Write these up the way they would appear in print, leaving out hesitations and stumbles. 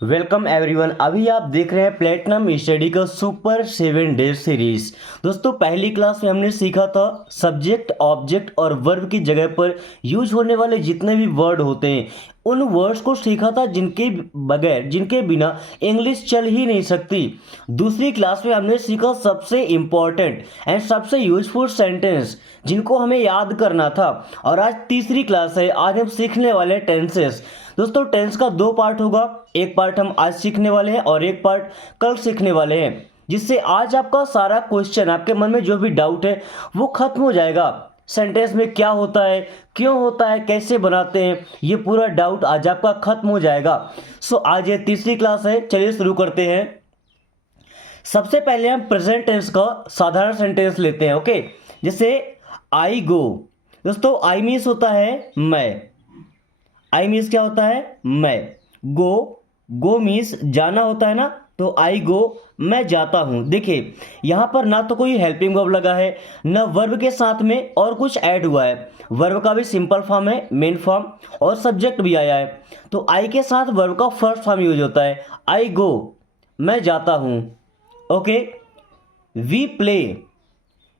Welcome everyone. अभी आप देख रहे हैं प्लेटिनम स्टडी का सुपर 7 डे सीरीज। दोस्तों, पहली क्लास में हमने सीखा था सब्जेक्ट, ऑब्जेक्ट और वर्ब की जगह पर यूज होने वाले जितने भी वर्ड होते हैं उन वर्ड्स को सीखा था जिनके बिना इंग्लिश चल ही नहीं सकती। दूसरी क्लास में हमने सीखा सबसे इम्पॉर्टेंट एंड सबसे यूजफुल सेंटेंस जिनको हमें याद करना था। और आज तीसरी क्लास है, आज हम सीखने वाले हैं टेंसेस। दोस्तों, टेंस का दो पार्ट होगा, एक पार्ट हम आज सीखने वाले हैं और एक पार्ट कल सीखने वाले हैं, जिससे आज आपका सारा क्वेश्चन, आपके मन में जो भी डाउट है वो खत्म हो जाएगा। सेंटेंस में क्या होता है, क्यों होता है, कैसे बनाते हैं, ये पूरा डाउट आज आपका खत्म हो जाएगा। सो आज ये तीसरी क्लास है, चलिए शुरू करते हैं। सबसे पहले हम प्रेजेंट टेंस का साधारण सेंटेंस लेते हैं। ओके, जैसे आई गो। दोस्तों, आई मीन्स होता है मैं। आई मीन्स क्या होता है? मैं। गो, गो मीन्स जाना होता है ना, तो आई गो, मैं जाता हूं। देखिए, यहां पर ना तो कोई हेल्पिंग वर्ब लगा है, ना वर्ब के साथ में और कुछ ऐड हुआ है। वर्ब का भी सिंपल फॉर्म है, मेन फॉर्म, और सब्जेक्ट भी आया है। तो आई के साथ वर्ब का फर्स्ट फॉर्म यूज होता है, आई गो, मैं जाता हूं। Okay. We play.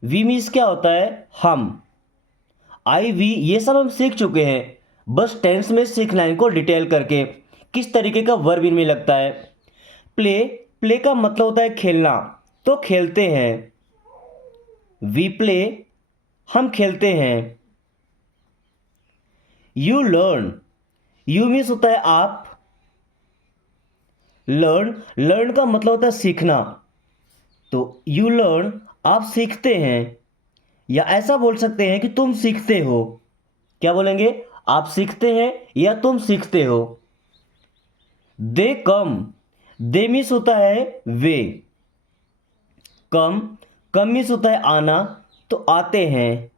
We means क्या होता है? हम। आई वी ये सब हम सीख चुके हैं, बस टेंस में सीखना है इनको डिटेल करके किस तरीके का वर्ब इनमें लगता है। प्ले, प्ले का मतलब होता है खेलना, तो खेलते हैं। वी प्ले, हम खेलते हैं। यू लर्न, यू मीन्स होता है आप। लर्न, लर्न का मतलब होता है सीखना, तो यू लर्न, आप सीखते हैं। या ऐसा बोल सकते हैं कि तुम सीखते हो। क्या बोलेंगे? आप सीखते हैं या तुम सीखते हो। दे कम, दे मीन्स होता है वे। कम, कम मीन्स होता है आना, तो आते हैं।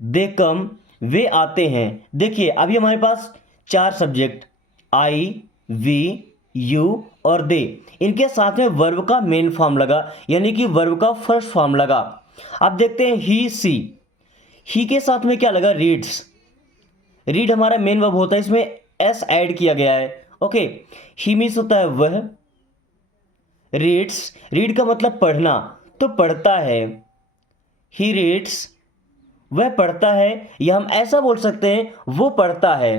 दे कम, वे आते हैं। देखिए, अभी हमारे पास चार सब्जेक्ट, आई, वी, यू और दे, इनके साथ में वर्ब का मेन फॉर्म लगा, यानी कि वर्ब का फर्स्ट फॉर्म लगा। अब देखते हैं ही, सी। ही के साथ में क्या लगा? रीड्स। रीड हमारा मेन वर्ब होता है, इसमें एस ऐड किया गया है। ओके। ही मीन्स होता है वह। रीड्स, रीड का मतलब पढ़ना, तो पढ़ता है। ही रीड्स, वह पढ़ता है, या हम ऐसा बोल सकते हैं वो पढ़ता है।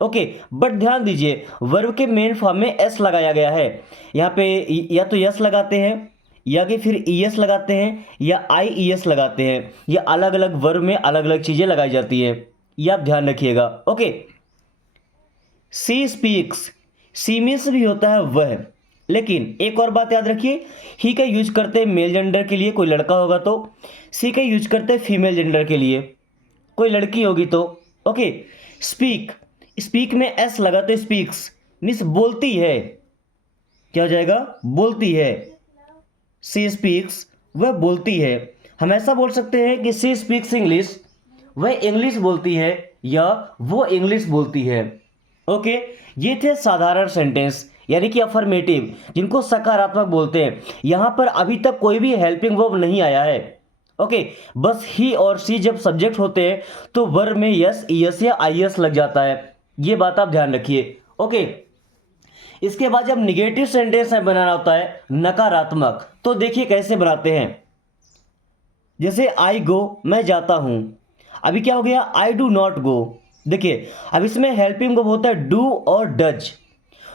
ओके। बट ध्यान दीजिए, वर्ब के मेन फॉर्म में एस लगाया गया है। यहाँ पे या तो यस लगाते हैं, या कि फिर ई एस लगाते हैं, या आई ई एस लगाते हैं। ये अलग अलग वर्ब में अलग अलग चीज़ें लगाई जाती है, ये आप ध्यान रखिएगा। Okay. She speaks, C means भी होता है वह, लेकिन एक और बात याद रखिए, ही का यूज करते हैं मेल जेंडर के लिए, कोई लड़का होगा तो। सी का यूज करते हैं फीमेल जेंडर के लिए, कोई लड़की होगी तो। ओके। स्पीक, स्पीक में एस लगा तो स्पीक्स मीन्स बोलती है। क्या हो जाएगा? बोलती है। सी स्पीक्स, वह बोलती है। हम ऐसा बोल सकते हैं कि सी स्पीक्स इंग्लिश, वह इंग्लिश बोलती है, या वो इंग्लिश बोलती है। ओके। ये थे साधारण सेंटेंस, यानी कि अफर्मेटिव, जिनको सकारात्मक बोलते हैं। यहां पर अभी तक कोई भी हेल्पिंग वर्ब नहीं आया है। ओके। बस ही और सी जब सब्जेक्ट होते हैं तो वर्ब में यस, ईएस या आईएस लग जाता है, ये बात आप ध्यान रखिए। ओके। इसके बाद जब निगेटिव सेंटेंस में बनाना होता है, नकारात्मक, तो देखिए कैसे बनाते हैं। जैसे आई गो, मैं जाता हूं। अभी क्या हो गया? I do not go. देखिए, अब इसमें हेल्पिंग वर्ब होता है डू और डज।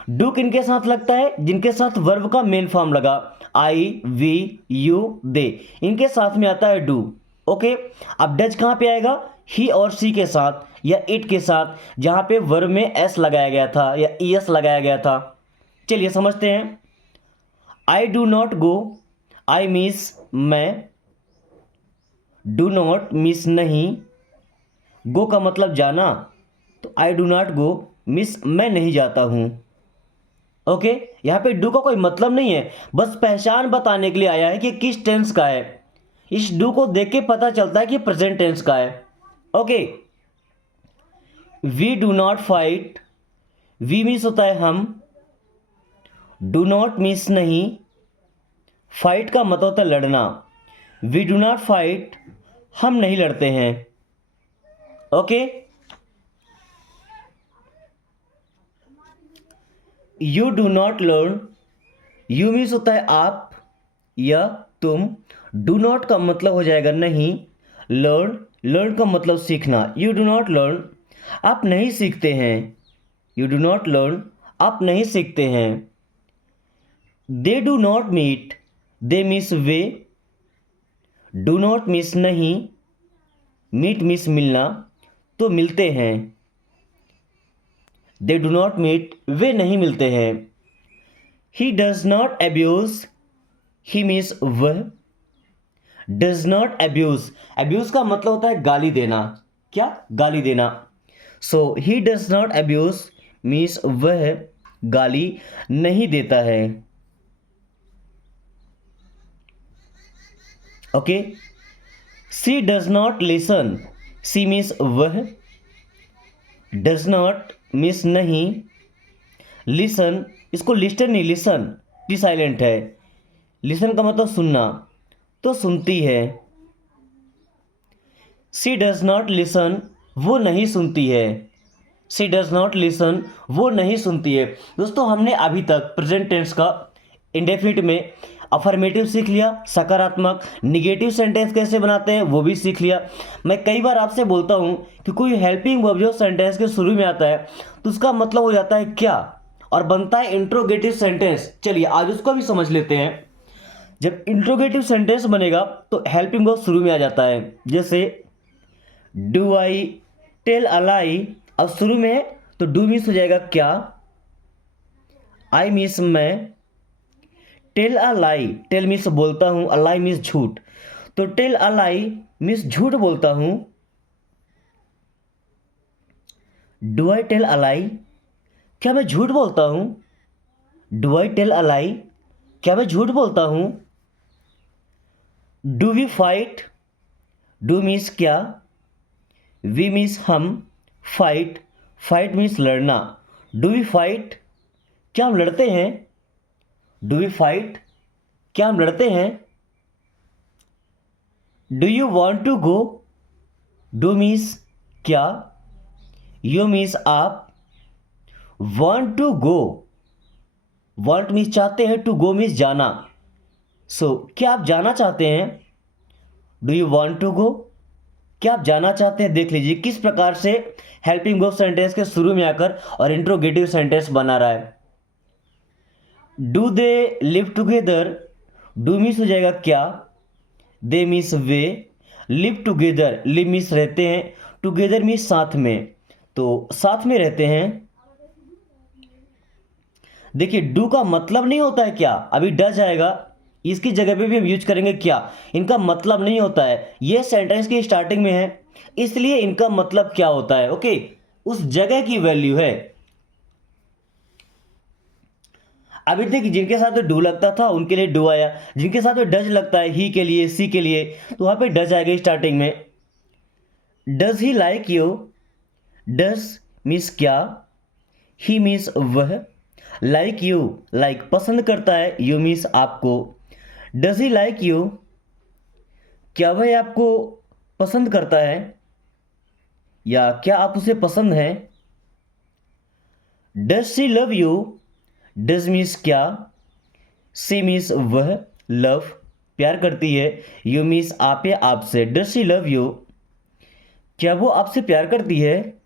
डू किनके साथ लगता है? जिनके साथ वर्ब का मेन फॉर्म लगा, आई, वी, यू, दे, इनके साथ में आता है डू। ओके। अब डज कहां पे आएगा? ही और सी के साथ या इट के साथ, जहां पे वर्ब में एस लगाया गया था या ई एस लगाया गया था। चलिए समझते हैं। I do not go, I means मैं। डू नॉट मीन्स नहीं। गो का मतलब जाना, तो I do not go means मैं नहीं जाता हूं। ओके। यहाँ पे डू का कोई मतलब नहीं है, बस पहचान बताने के लिए आया है कि किस टेंस का है। इस डू को देख के पता चलता है कि प्रेजेंट टेंस का है। Okay. We do not fight, we means होता है हम। डू नॉट मीन्स नहीं। फाइट का मतलब होता है लड़ना। वी डू नॉट फाइट, हम नहीं लड़ते हैं। Okay. You do not learn, you means होता है आप या तुम, डू नॉट का मतलब हो जाएगा नहीं, लर्न, लर्न का मतलब सीखना, यू डू नॉट लर्न, आप नहीं सीखते हैं, यू डू नॉट लर्न, आप नहीं सीखते हैं। They do not meet, they means वे, डू नॉट मीन्स नहीं, मीट मीन्स मिलना, तो मिलते हैं। दे डू नॉट मीट, वे नहीं मिलते हैं। He does not abuse, he means वह, डज नॉट अब्यूज, अब्यूज का मतलब होता है गाली देना, क्या, गाली देना। So he does not abuse means वह गाली नहीं देता है। Okay, she does not listen, she means वह, डज नॉट मीन्स नहीं, लिसन, इसको लिस्टन नहीं, लिसन टी साइलेंट है, लिसन का मतलब सुनना, तो सुनती है। सी डज नॉट लिसन, वो नहीं सुनती है, सी डज नॉट लिसन, वो नहीं सुनती है। दोस्तों हमने अभी तक प्रेजेंट टेंस का इंडेफिनिट में अफर्मेटिव सीख लिया, सकारात्मक, निगेटिव सेंटेंस कैसे बनाते हैं वो भी सीख लिया। मैं कई बार आपसे बोलता हूं कि कोई हेल्पिंग वर्ब जो सेंटेंस के शुरू में आता है तो उसका मतलब हो जाता है क्या और बनता है इंट्रोगेटिव सेंटेंस। चलिए आज उसको भी समझ लेते हैं। जब इंट्रोगेटिव सेंटेंस बनेगा तो हेल्पिंग वर्ब शुरू में आ जाता है, जैसे डू आई टेल अ लाई, अब शुरू में है तो डू मीन्स हो जाएगा क्या, आई मीन्स मैं, tell a lie, tell means बोलता हूं, अ लाई मीन्स झूठ, तो टेल अ लाई मीन्स झूठ बोलता हूं। डू आई टेल अ लाई, क्या मैं झूठ बोलता हूं, डू आई टेल अ लाई, क्या मैं झूठ बोलता हूं। Do we fight, do means क्या, वी मीन्स हम, फाइट, फाइट मीन्स लड़ना, डू वी फाइट, क्या हम लड़ते हैं, डू वी फाइट, क्या हम लड़ते हैं। Do you want to go, do means क्या, यू मीन्स आप, want to go, want means चाहते हैं, टू गो मीन्स जाना। सो क्या आप जाना चाहते हैं, do you want to go, क्या आप जाना चाहते हैं। देख लीजिए किस प्रकार से हेल्पिंग वर्ब सेंटेंस के शुरू में आकर और इंट्रोगेटिव सेंटेंस बना रहा है। Do they live together, do means हो जाएगा क्या, they means way, live together, live means रहते हैं, टुगेदर मीन्स साथ में, तो साथ में रहते हैं। देखिए डू का मतलब नहीं होता है क्या, अभी डज आएगा इसकी जगह पे भी हम यूज करेंगे क्या, इनका मतलब नहीं होता है, ये सेंटेंस की स्टार्टिंग में है इसलिए इनका मतलब क्या होता है, ओके, उस जगह की वैल्यू है। अभी देखिए जिनके साथ डू लगता था उनके लिए डू आया, जिनके साथ डज लगता है ही के लिए, सी के लिए, तो वहां पे डज आएगा स्टार्टिंग में। Does he like you, does means क्या, ही मीन्स वह, लाइक यू, लाइक पसंद करता है, यू मीन्स आपको। डज ही लाइक यू, क्या वह आपको पसंद करता है या क्या आप उसे पसंद हैं। Does she love you, does means क्या, सी मीन्स वह, लव प्यार करती है, यू मीन्स आप या आपसे। डज शी लव यू, क्या वो आपसे प्यार करती है।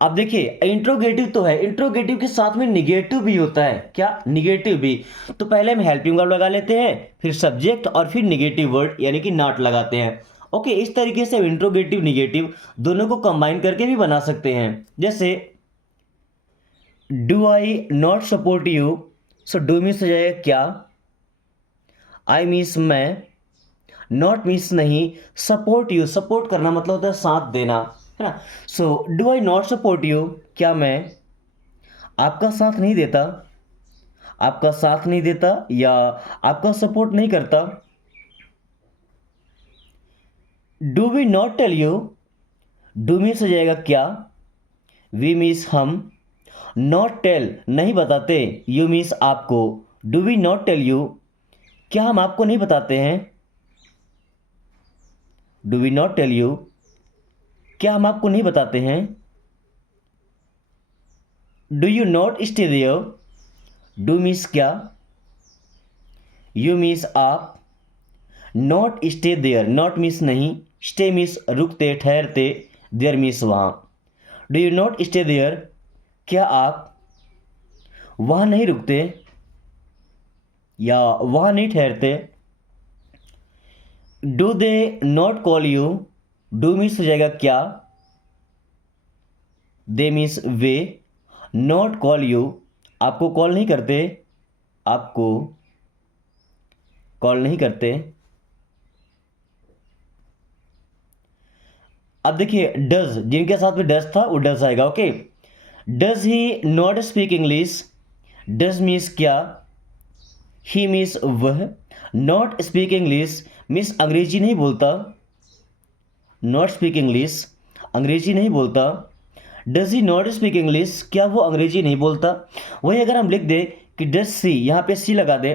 अब देखिए इंट्रोगेटिव तो है, इंट्रोगेटिव के साथ में निगेटिव भी होता है, क्या, निगेटिव भी। तो पहले हम हेल्पिंग वर्ब लगा लेते हैं, फिर सब्जेक्ट और फिर निगेटिव वर्ड यानी कि नॉट लगाते हैं। ओके, इस तरीके से इंट्रोगेटिव निगेटिव दोनों को कंबाइन करके भी बना सकते हैं। जैसे do I not support you, so do means हो जाएगा क्या, आई मीन्स मैं, नॉट मीन्स नहीं, सपोर्ट यू, सपोर्ट करना मतलब होता है साथ देना, है ना। So do I not support you, क्या मैं आपका साथ नहीं देता, आपका साथ नहीं देता या आपका सपोर्ट नहीं करता। Do we not tell you, do means हो जाएगा क्या, वी मीन्स हम, नॉट टेल नहीं बताते, यू मीन्स आपको। Do we not tell you, क्या हम आपको नहीं बताते हैं, do we not tell you, क्या हम आपको नहीं बताते हैं। Do you not stay there, do means क्या, यू मीन्स आप, not stay there, not means नहीं, स्टे मीन्स रुकते ठहरते, देयर मीन्स वहाँ। Do you not stay there, क्या आप वहाँ नहीं रुकते या वहाँ नहीं ठहरते। Do they not call you, do means हो जाएगा क्या, दे मीन्स वे, नॉट कॉल यू आपको कॉल नहीं करते, आपको कॉल नहीं करते। अब देखिए डज, जिनके साथ में डज था वो डज आएगा। Okay, does he not speak English, does means क्या, ही मीन्स वह, नॉट स्पीक इंग्लिश मीन्स अंग्रेजी नहीं बोलता, नॉट स्पीक इंग्लिश अंग्रेजी नहीं बोलता। Does he not speak English, क्या वो अंग्रेजी नहीं बोलता। वही अगर हम लिख दें कि डज सी, यहाँ पे सी लगा दे,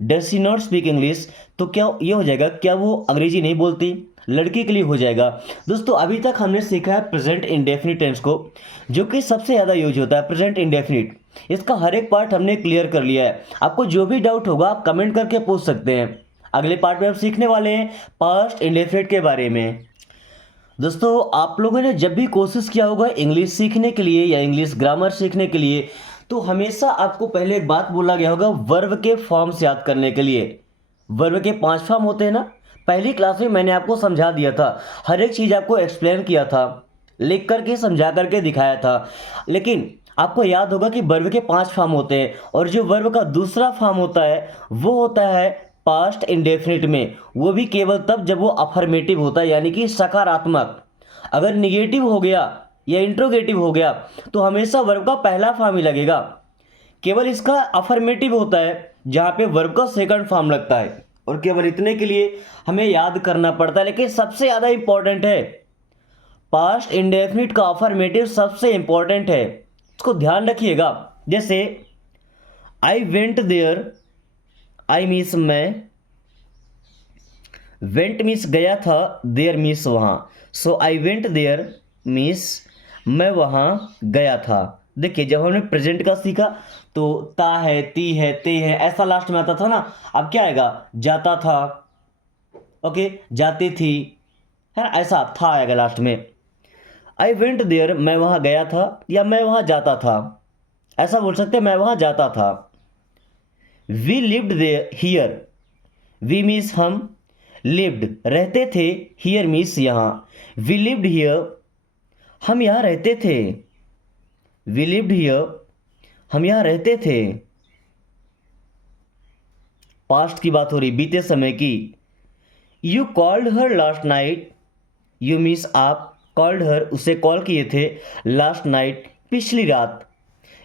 does she not speak English, तो क्या ये हो जाएगा, क्या वो अंग्रेजी नहीं बोलती, लड़की के लिए हो जाएगा। दोस्तों अभी तक हमने सीखा है प्रेजेंट इंडेफिनिट टेंस को, जो कि सबसे ज़्यादा यूज होता है प्रेजेंट इंडेफिनिट। इसका हर एक पार्ट हमने क्लियर कर लिया है। आपको जो भी डाउट होगा आप कमेंट करके पूछ सकते हैं। अगले पार्ट में हम सीखने वाले हैं पास्ट इंडेफिनिट के बारे में। दोस्तों आप लोगों ने जब भी कोशिश किया होगा इंग्लिश सीखने के लिए या इंग्लिश ग्रामर सीखने के लिए, तो हमेशा आपको पहले एक बात बोला गया होगा वर्ब के फॉर्म्स याद करने के लिए। वर्ब के 5 फॉर्म होते हैं ना, पहली क्लास में मैंने आपको समझा दिया था, हर एक चीज़ आपको एक्सप्लेन किया था, लिख करके समझा करके दिखाया था। लेकिन आपको याद होगा कि वर्ब के 5 फॉर्म होते हैं, और जो वर्ब का दूसरा फॉर्म होता है वो होता है पास्ट इंडेफिनिट में, वो भी केवल तब जब वो अफर्मेटिव होता है, यानी कि सकारात्मक। अगर निगेटिव हो गया या इंट्रोगेटिव हो गया तो हमेशा वर्ब का पहला फॉर्म ही लगेगा। केवल इसका अफर्मेटिव होता है जहाँ पे वर्ब का सेकंड फॉर्म लगता है, और केवल इतने के लिए हमें याद करना पड़ता है। लेकिन सबसे ज़्यादा इंपॉर्टेंट है पास्ट इंडेफिनिट का अफर्मेटिव, सबसे इंपॉर्टेंट है, इसको ध्यान रखिएगा। जैसे I went there, I means मैं, वेंट मीन्स गया था, देयर मीन्स वहाँ। So I went there means मैं वहाँ गया था। देखिए जब हमने प्रेजेंट का सीखा तो ता है, ती है, ते है, ऐसा लास्ट में आता था ना। अब क्या आएगा, जाता था, ओके, जाती थी, है ना, ऐसा था आएगा लास्ट में। आई वेंट देयर मैं वहाँ गया था या मैं वहाँ जाता था, ऐसा बोल सकते हैं मैं वहाँ जाता था। We lived there here, we means हम, लिव्ड रहते थे, हियर मीन्स यहाँ। वी लिव्ड हियर हम यहाँ रहते थे, वी लिव्ड हियर हम यहाँ रहते थे। पास्ट की बात हो रही, बीते समय की। You called her last night, you means आप, कॉल्ड हर उसे कॉल किए थे, लास्ट नाइट पिछली रात।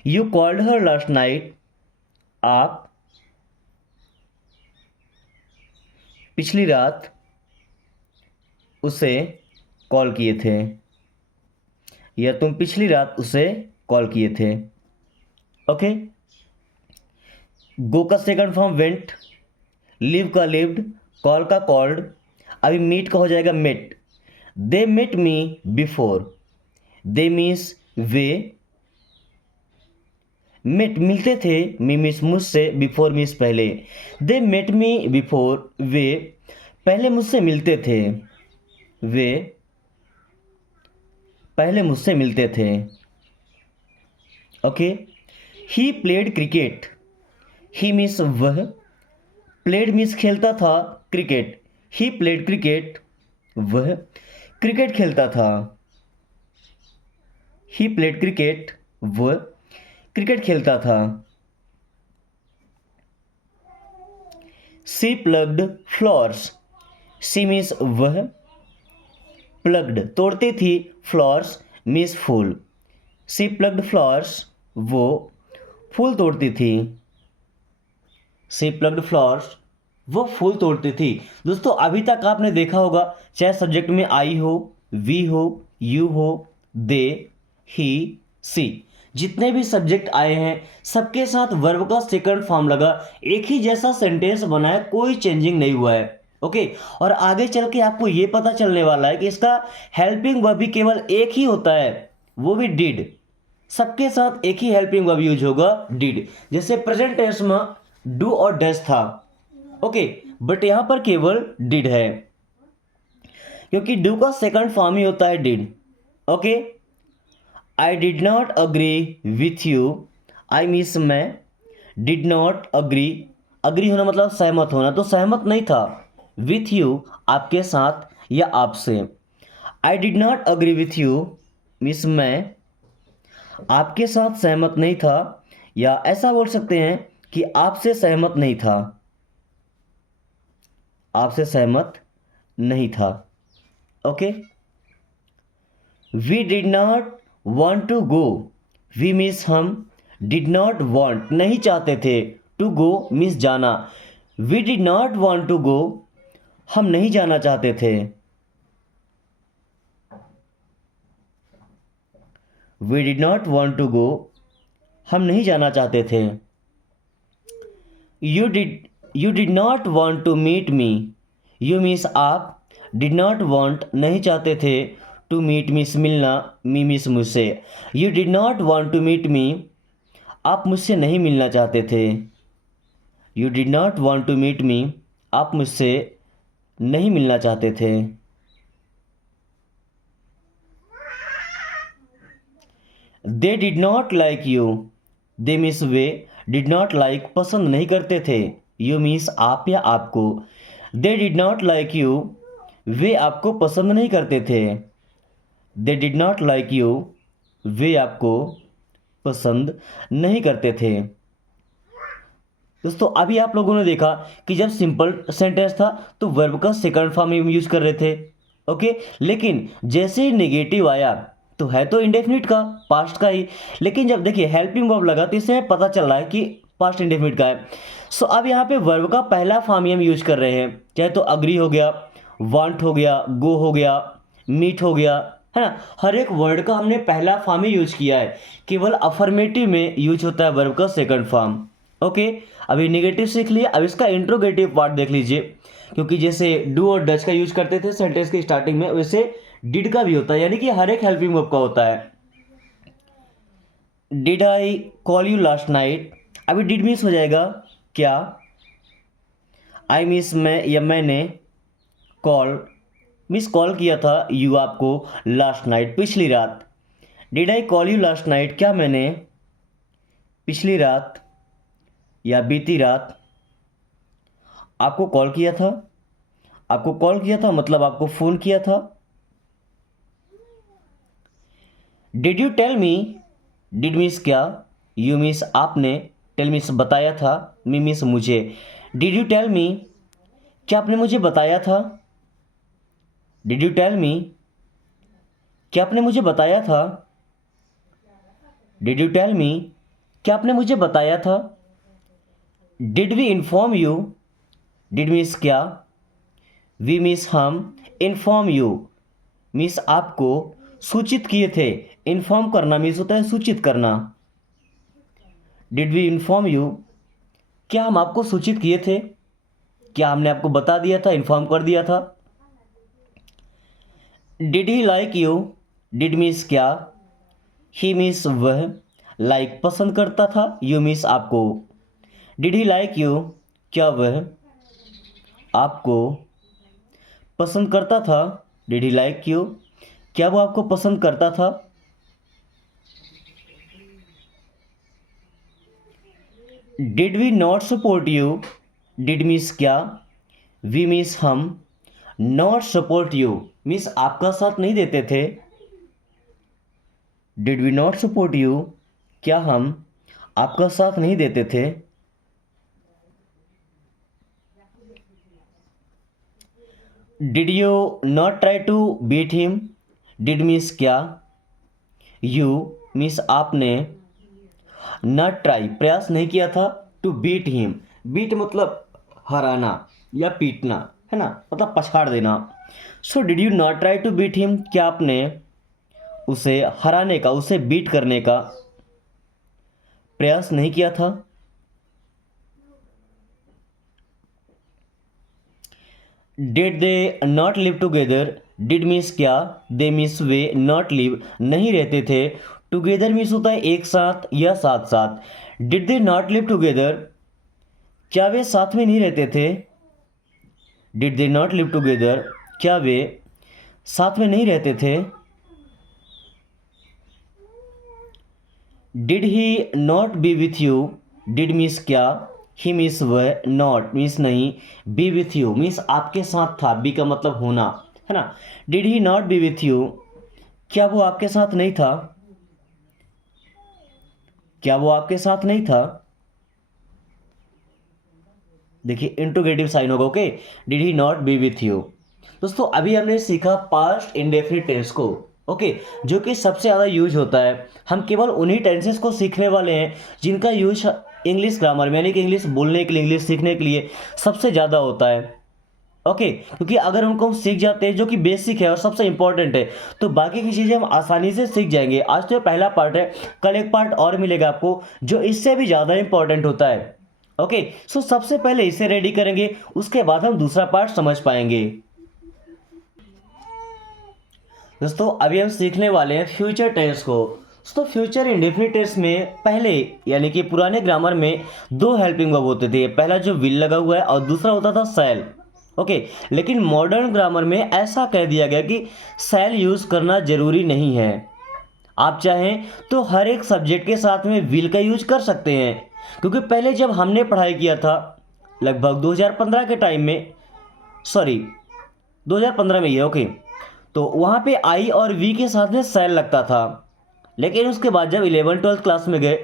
You called her last night आप पिछली रात उसे कॉल किए थे, या तुम पिछली रात उसे कॉल किए थे। ओके, गो का सेकंड फॉर्म वेंट, लिव का लिव्ड, कॉल का कॉल्ड, अभी मीट का हो जाएगा met. They met me before, they means वे, मेट मिलते थे, मी मीन्स मुझसे, बिफोर मीन्स पहले। दे मेट मी बिफोर, वे पहले मुझसे मिलते थे, वे पहले मुझसे मिलते थे। Okay, he played cricket, he means वह, प्लेड मीन्स खेलता था, क्रिकेट, ही प्लेड क्रिकेट वह क्रिकेट खेलता था, ही प्लेड क्रिकेट वह क्रिकेट खेलता था। सी प्लग्ड फ्लावर्स, सी मीन्स वह, प्लग्ड तोड़ती थी, फ्लावर्स मीन्स फूल। सी प्लग्ड फ्लावर्स वो फूल तोड़ती थी, सी प्लग्ड फ्लावर्स वो फूल तोड़ती थी। दोस्तों अभी तक आपने देखा होगा चाहे सब्जेक्ट में आई हो, वी हो, यू हो, दे, ही, सी, जितने भी सब्जेक्ट आए हैं सबके साथ वर्ब का सेकंड फॉर्म लगा, एक ही जैसा सेंटेंस बना है, कोई चेंजिंग नहीं हुआ है। ओके, और आगे चल के आपको ये पता चलने वाला है कि इसका हेल्पिंग वर्ब भी केवल एक ही होता है, वो भी डिड। सबके साथ एक ही हेल्पिंग वर्ब यूज होगा, डिड। जैसे प्रेजेंट टेंस में डू और डज था, ओके, बट यहां पर केवल डिड है, क्योंकि डू का सेकंड फॉर्म ही होता है did. Okay, I did not agree with you, I means मैं, डिड नॉट अग्री, अग्री होना मतलब सहमत होना, तो सहमत नहीं था, विथ यू आपके साथ या आपसे। आई did not agree with you मीस मैं आपके साथ सहमत नहीं था, या ऐसा बोल सकते हैं कि आपसे सहमत नहीं था, आपसे सहमत नहीं था। Okay, we did not want to go, we means हम, डिड नॉट वॉन्ट नहीं चाहते थे, टू गो मीन्स जाना, we did not want to go हम नहीं जाना चाहते थे, we did not want to go हम नहीं जाना चाहते थे। You did not want to meet me, you means आप, डिड नॉट वॉन्ट नहीं चाहते थे, टू मीट मीन्स मिलना, मी मीन्स मुझसे। You did not want to meet me आप मुझसे नहीं मिलना चाहते थे, you did not want to meet me आप मुझसे नहीं मिलना चाहते थे। They did not like you, they means वे, डिड नॉट लाइक पसंद नहीं करते थे, यू मीन्स आप या आपको, they did not like you वे आपको पसंद नहीं करते थे, they did not like you वे आपको पसंद नहीं करते थे। दोस्तों अभी आप लोगों ने देखा कि जब सिंपल सेंटेंस था तो वर्ब का सेकंड फॉर्म हम यूज कर रहे थे, ओके, लेकिन जैसे ही नेगेटिव आया तो है तो इंडेफिनिट का, पास्ट का ही, लेकिन जब देखिए हेल्पिंग वर्ब लगा तो इससे पता चल रहा है कि पास्ट इंडेफिनिट का है। सो अब यहाँ पे वर्ब का पहला फॉर्म ही हम यूज कर रहे हैं, चाहे तो अग्री हो गया, वांट हो गया, गो हो गया, मीट हो गया, है ना, हर एक वर्ड का हमने पहला फॉर्म ही यूज किया है, केवल अफर्मेटिव में यूज होता है वर्ब का सेकंड फॉर्म। ओके, अभी निगेटिव सीख लिया, अब इसका इंट्रोगेटिव पार्ट देख लीजिए, क्योंकि जैसे डू और डच का यूज करते थे सेंटेंस की स्टार्टिंग में, वैसे डिड का भी होता है, यानी कि हर एक हेल्पिंग वर्ब का होता है। Did I call you last night, अभी डिड मीन्स हो जाएगा क्या, आई मीन्स मैं या मैंने, कॉल मीन्स कॉल किया था, यू आपको, लास्ट नाइट पिछली रात, did I call you last night क्या मैंने पिछली रात या बीती रात आपको कॉल किया था, आपको कॉल किया था मतलब आपको फ़ोन किया था। Did you tell me, did means क्या, यू मीन्स आपने, टेल मीन्स बताया था, मी मीन्स मुझे, डिड यू टेल मी क्या आपने मुझे बताया था, डिड यू टेल मी क्या आपने मुझे बताया था, डिड यू टेल मी क्या आपने मुझे बताया था। Did we inform you, did means क्या, वी मीन्स हम, इन्फॉर्म यू मीन्स आपको सूचित किए थे, इन्फॉर्म करना मीन्स होता है सूचित करना। डिड वी इन्फॉर्म यू क्या हम आपको सूचित किए थे, क्या हमने आपको बता दिया था, इन्फॉर्म कर दिया था। Did he like you, did means क्या, ही मीन्स वह, लाइक पसंद करता था, यू मीन्स आपको। डिड ही लाइक यू क्या वह आपको पसंद करता था, डिड ही लाइक यू क्या वो आपको पसंद करता था। Did we not support you, did means क्या, वी मीन्स हम, नॉट सपोर्ट यू मीन्स आपका साथ नहीं देते थे। Did we not support you क्या हम आपका साथ नहीं देते थे। Did you not try to beat him, did means क्या, यू मीन्स आपने, नॉट ट्राई प्रयास नहीं किया था, टू बीट हिम, बीट मतलब हराना या पीटना, है ना, मतलब पछाड़ देना। So did you not try to beat him क्या आपने उसे हराने का, उसे बीट करने का प्रयास नहीं किया था। Did they not live together, did means क्या, दे मीन्स वे, नॉट लिव नहीं रहते थे, टुगेदर मीन्स होता है एक साथ या साथ साथ। Did they not live together, क्या वे साथ में नहीं रहते थे। Did they not live together, क्या वे साथ में नहीं रहते थे। Did he not be with you, did means क्या, ही मीन्स वह, नॉट मीन्स नहीं, बी विथ यू मीन्स आपके साथ था, बी का मतलब होना है ना। Did he not be with you, क्या वो आपके साथ नहीं था, क्या वो आपके साथ नहीं था। देखिए इंट्रोगेटिव साइन होगा, okay. Did he not be with you. दोस्तों अभी हमने सीखा पास्ट इंडेफिनिट टेंस को, ओके, जो कि सबसे ज़्यादा यूज होता है। हम केवल उन्हीं टेंसेस को सीखने वाले हैं जिनका यूज इंग्लिश ग्रामर में यानी कि इंग्लिश बोलने के लिए, इंग्लिश सीखने के लिए सबसे ज़्यादा होता है, ओके। क्योंकि अगर उनको हम सीख जाते हैं, जो कि बेसिक है और सबसे इंपॉर्टेंट है, तो बाकी की चीज़ें हम आसानी से सीख जाएंगे। आज तो ये पहला पार्ट है, कल एक पार्ट और मिलेगा आपको जो इससे भी ज़्यादा इंपॉर्टेंट होता है, ओके। सो सबसे पहले इसे रेडी करेंगे, उसके बाद हम दूसरा पार्ट समझ पाएंगे। दोस्तों अभी हम सीखने वाले हैं फ्यूचर टेंस को। दोस्तों फ्यूचर इंडेफिनिट टेंस में पहले यानी कि पुराने ग्रामर में दो हेल्पिंग वर्ब होते थे, पहला जो विल लगा हुआ है और दूसरा होता था शैल, ओके। लेकिन मॉडर्न ग्रामर में ऐसा कह दिया गया कि शैल यूज़ करना ज़रूरी नहीं है। आप चाहें तो हर एक सब्जेक्ट के साथ में विल का यूज कर सकते हैं, क्योंकि पहले जब हमने पढ़ाई किया था लगभग 2015 के टाइम में, सॉरी 2015 में ही है, ओके, तो वहाँ पे आई और वी के साथ में शैल लगता था। लेकिन उसके बाद जब 11th-12th क्लास में गए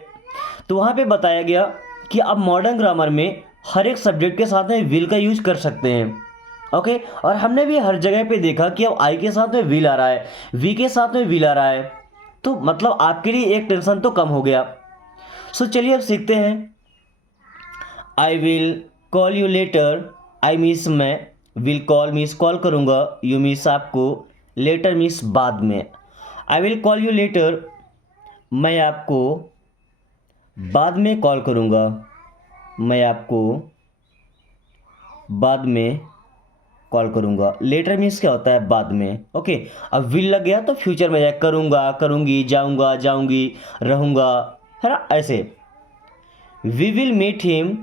तो वहाँ पे बताया गया कि अब मॉडर्न ग्रामर में हर एक सब्जेक्ट के साथ में विल का यूज कर सकते हैं, ओके। और हमने भी हर जगह पे देखा कि अब आई के साथ में विल आ रहा है, वी के साथ में विल आ रहा है, तो मतलब आपके लिए एक टेंशन तो कम हो गया। सो चलिए अब सीखते हैं। I will call you later, I means मैं, विल कॉल मीन्स कॉल करूँगा, यू मीन्स आपको, लेटर मीन्स बाद में। I will call you later, मैं आपको बाद में कॉल करूँगा, मैं आपको बाद में कॉल करूँगा। लेटर मीन्स क्या होता है, बाद में, ओके। अब विल लग गया तो फ्यूचर में जाए, करूँगा, करूँगी, जाऊँगा, जाऊँगी, रहूँगा, है ना, ऐसे। We will meet him,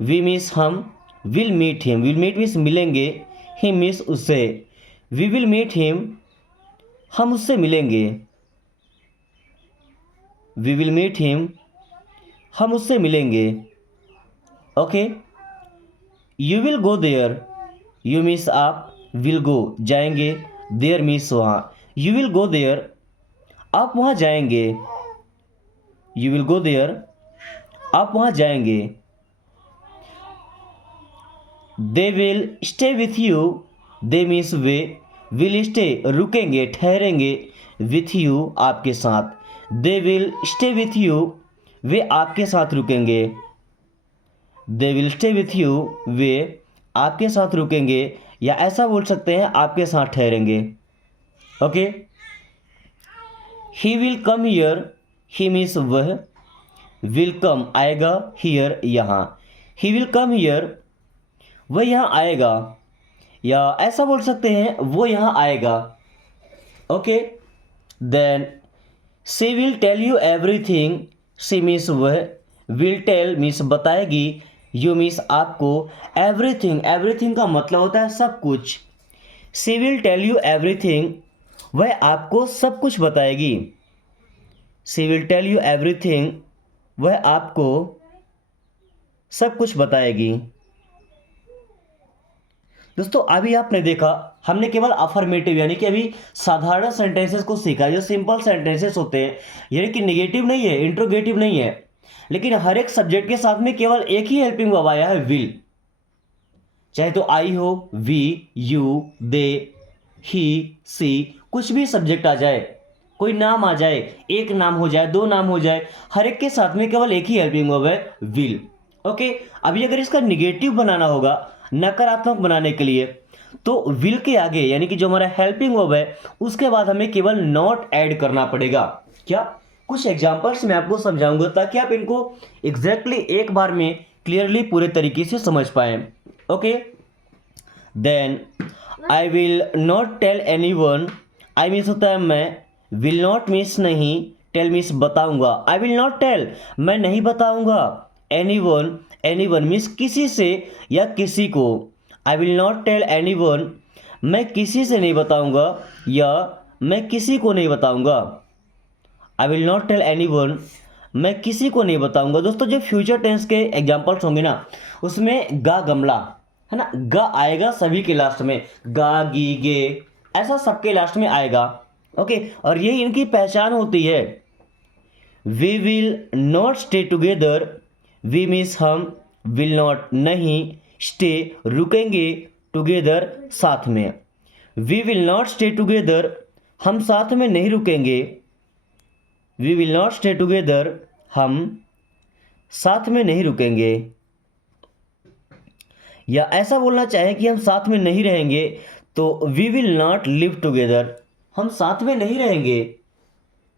we means हम, will meet him, will meet means मिलेंगे, ही मीन्स उससे। वी विल मीट हिम, हम उससे मिलेंगे, वी विल मीट हिम, हम उससे मिलेंगे, okay. You will go there, you means आप, विल गो जाएंगे, देयर मीन्स वहाँ। यू विल गो देयर, आप वहाँ जाएंगे, यू विल गो देयर, आप वहाँ जाएंगे। They will stay with you, they means वे, विल स्टे रुकेंगे, ठहरेंगे, विथ यू आपके साथ। They will stay with you, वे आपके साथ रुकेंगे, they will stay with you, वे आपके साथ रुकेंगे, या ऐसा बोल सकते हैं आपके साथ ठहरेंगे, okay. He will come here, he means वह, विल कम आएगा, हियर यहाँ, ही विल कम हियर, वह यहाँ आएगा, या ऐसा बोल सकते हैं वो यहाँ आएगा, okay. Then she will tell you everything, she means वह, विल टेल मीन्स बताएगी, यू मीन्स आपको, एवरीथिंग, एवरीथिंग का मतलब होता है सब कुछ। She will tell you everything, वह आपको सब कुछ बताएगी, she will tell you everything, वह आपको सब कुछ बताएगी। दोस्तों अभी आपने देखा हमने केवल अफर्मेटिव यानी कि अभी साधारण सेंटेंसेस को सीखा, जो सिंपल सेंटेंसेस होते हैं, यानी कि नेगेटिव नहीं है, इंट्रोगेटिव नहीं है, लेकिन हर एक सब्जेक्ट के साथ में केवल एक ही हेल्पिंग वर्ब आया है, विल। चाहे तो आई हो, वी, यू, दे, ही, सी, कुछ भी सब्जेक्ट आ जाए, कोई नाम आ जाए, एक नाम हो जाए, दो नाम हो जाए, हर एक के साथ में केवल एक ही हेल्पिंग वर्ब है, विल, ओके। अभी अगर इसका निगेटिव बनाना होगा, नकारात्मक बनाने के लिए, तो विल के आगे यानी कि जो हमारा हेल्पिंग वर्ब है उसके बाद हमें केवल नॉट ऐड करना पड़ेगा। क्या, कुछ एग्जांपल्स मैं आपको समझाऊंगा ताकि आप इनको एग्जैक्टली एक बार में क्लियरली पूरे तरीके से समझ पाए, okay. Then I will not tell anyone, I means होता है मैं, विल नॉट मीन्स नहीं, टेल मीन्स बताऊंगा, आई विल नॉट टेल मैं नहीं बताऊंगा, एनीवन एनीवन मीन्स किसी से या किसी को, I will not tell anyone मैं किसी से नहीं बताऊंगा या मैं किसी को नहीं बताऊंगा, I will not tell anyone मैं किसी को नहीं बताऊंगा। दोस्तों जो फ्यूचर टेंस के एग्जाम्पल्स होंगे ना उसमें गा गमला है ना, गा आएगा सभी के लास्ट में, गा गी गे ऐसा सबके लास्ट में आएगा। ओके, और यही इनकी पहचान होती है। We will not stay together, we means हम, विल नॉट नहीं, स्टे रुकेंगे, टुगेदर साथ में, we will not stay together हम साथ में नहीं रुकेंगे, we will not stay together हम साथ में नहीं रुकेंगे। या ऐसा बोलना चाहे कि हम साथ में नहीं रहेंगे तो we will not live together हम साथ में नहीं रहेंगे,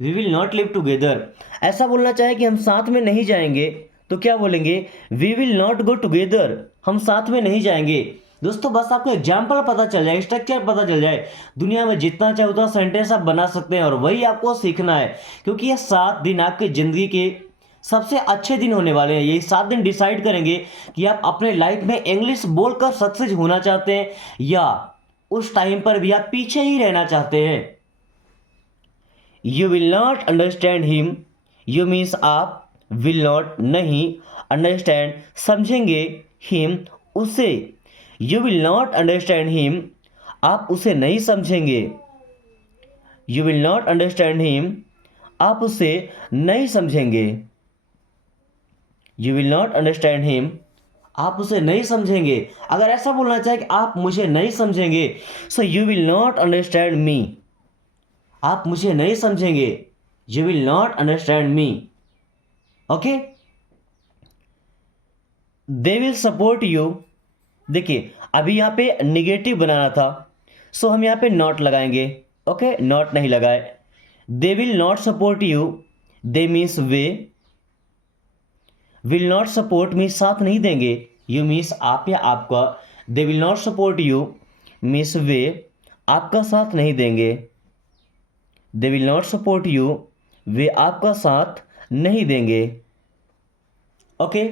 we will not live together. ऐसा बोलना चाहे कि हम साथ में नहीं जाएंगे तो क्या बोलेंगे, we will not go together हम साथ में नहीं जाएंगे। दोस्तों बस आपको एग्जाम्पल पता चल जाए, स्ट्रक्चर पता चल जाए, दुनिया में जितना चाहे उतना सेंटेंस आप बना सकते हैं और वही आपको सीखना है, क्योंकि ये 7 दिन आपकी ज़िंदगी के सबसे अच्छे दिन होने वाले हैं। यही 7 दिन डिसाइड करेंगे कि आप अपने लाइफ में इंग्लिश बोलकर सक्सेस होना चाहते हैं या उस टाइम पर भी आप पीछे ही रहना चाहते हैं। You will not understand him, you means आप, विल नॉट नहीं, अंडरस्टैंड समझेंगे, हिम उसे, you will not understand him आप उसे नहीं समझेंगे, you will not understand him आप उसे नहीं समझेंगे, you will not understand him आप उसे नहीं समझेंगे। अगर ऐसा बोलना चाहे कि आप मुझे नहीं समझेंगे, so you will not understand me आप मुझे नहीं समझेंगे, you will not understand me. Okay, they will support you, देखिए अभी यहाँ पे निगेटिव बनाना था सो हम यहाँ पे नॉट लगाएंगे। ओके, नॉट नहीं लगाए। They will not support you, they means वे, विल नॉट सपोर्ट मीन्स साथ नहीं देंगे, यू मीन्स आप या आपका, they will not support you means वे आपका साथ नहीं देंगे, they will not support you वे आपका साथ नहीं देंगे। ओके,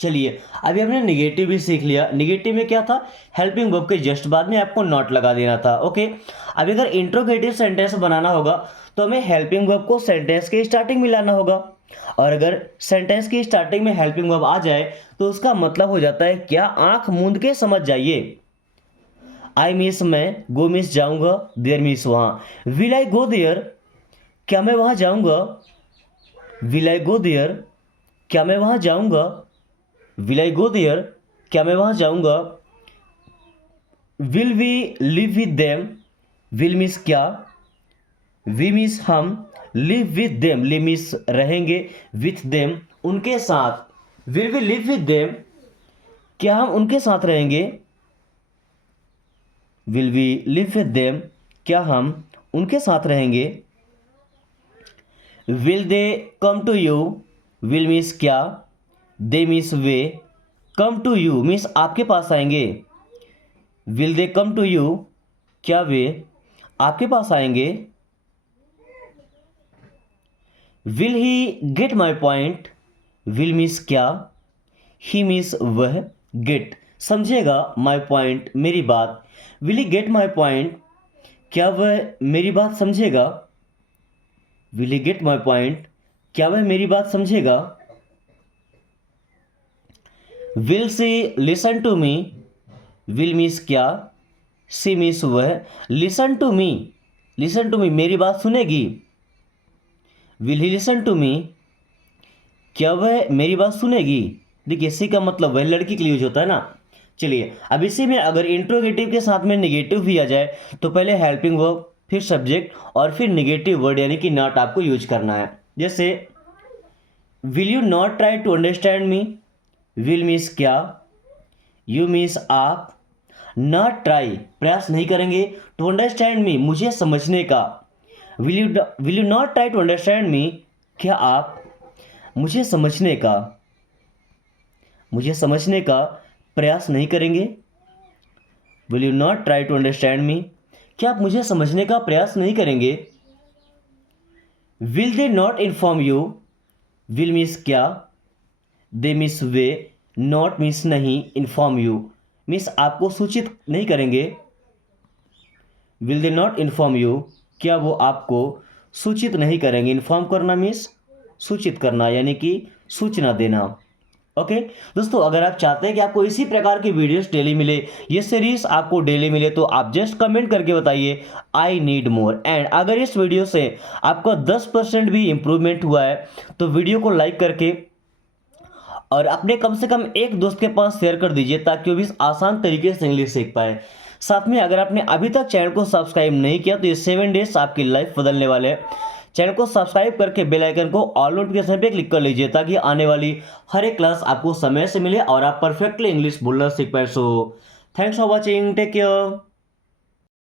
चलिए अभी हमने निगेटिव भी सीख लिया। निगेटिव में क्या था, हेल्पिंग वर्ब के जस्ट बाद में आपको नॉट लगा देना था। ओके, अभी अगर इंट्रोगेटिव सेंटेंस बनाना होगा तो हमें हेल्पिंग वर्ब को सेंटेंस के स्टार्टिंग में लाना होगा, और अगर सेंटेंस की स्टार्टिंग में हेल्पिंग वर्ब आ जाए तो उसका मतलब हो जाता है क्या, आंख मूंद के समझ जाइए। आई मीन्स मैं, गो मीन्स जाऊंगा, देयर मीन्स वहां, विल आई गो देयर क्या मैं वहां जाऊंगा, विल आई गो देयर क्या मैं वहां जाऊंगा, विल आई गो देयर क्या मैं वहां जाऊंगा। Will we live with them, will means क्या, वी मीन्स हम, live with them, live means रहेंगे, विथ देम उनके साथ, will we live with them क्या हम उनके साथ रहेंगे, will we live with them क्या हम उनके साथ रहेंगे। Will they come to you, will means क्या, दे मीन्स वे, कम टू यू मीन्स आपके पास आएंगे, will they come to you क्या वे आपके पास आएंगे। Will he get my point, will means क्या, ही मीन्स वह, गेट समझेगा, माई पॉइंट मेरी बात, will he get my point क्या वह मेरी बात समझेगा, will he get my point क्या वह मेरी बात समझेगा। Will she listen to me, will means क्या, सी मीन्स वह, लिसन टू मी मेरी बात सुनेगी, will he listen to me क्या वह मेरी बात सुनेगी। देखिए सी का मतलब वह लड़की के लिए यूज होता है ना। चलिए अब इसी में अगर इंट्रोगेटिव के साथ में निगेटिव भी आ जाए तो पहले हेल्पिंग वर्ब, फिर सब्जेक्ट और फिर निगेटिव वर्ड यानी कि नॉट आपको यूज करना है। जैसे will you not try to understand me, will means क्या, यू मीन्स आप, नॉट ट्राई प्रयास नहीं करेंगे, टू अंडरस्टैंड मी मुझे समझने का, will you not try to understand me क्या आप मुझे समझने का प्रयास नहीं करेंगे, will you not try to understand me क्या आप मुझे समझने का प्रयास नहीं करेंगे। Will they not inform you, will means क्या, दे मीन्स वे, नॉट मीन्स नहीं, इन्फॉर्म यू मीन्स आपको सूचित नहीं करेंगे। Will they not inform you, क्या वो आपको सूचित नहीं करेंगे। इन्फॉर्म करना मीन्स सूचित करना, यानी कि सूचना देना। ओके दोस्तों, अगर आप चाहते हैं कि आपको इसी प्रकार की वीडियोस डेली मिले, ये सीरीज आपको डेली मिले, तो आप जस्ट कमेंट करके बताइए आई नीड मोर। एंड अगर इस वीडियो से आपका 10% भी इंप्रूवमेंट हुआ है तो वीडियो को लाइक करके और अपने कम से कम एक दोस्त के पास शेयर कर दीजिए, ताकि वो भी आसान तरीके से इंग्लिश सीख पाए। साथ में अगर आपने अभी तक चैनल को सब्सक्राइब नहीं किया तो ये 7 डेज आपकी लाइफ बदलने वाले हैं। चैनल को सब्सक्राइब करके बेल आइकन को ऑल नोटिफिकेशन पे क्लिक कर लीजिए, ताकि आने वाली हर एक क्लास आपको समय से मिले और आप परफेक्टली इंग्लिश बोलना सीख पाए। So thanks for watching, take care.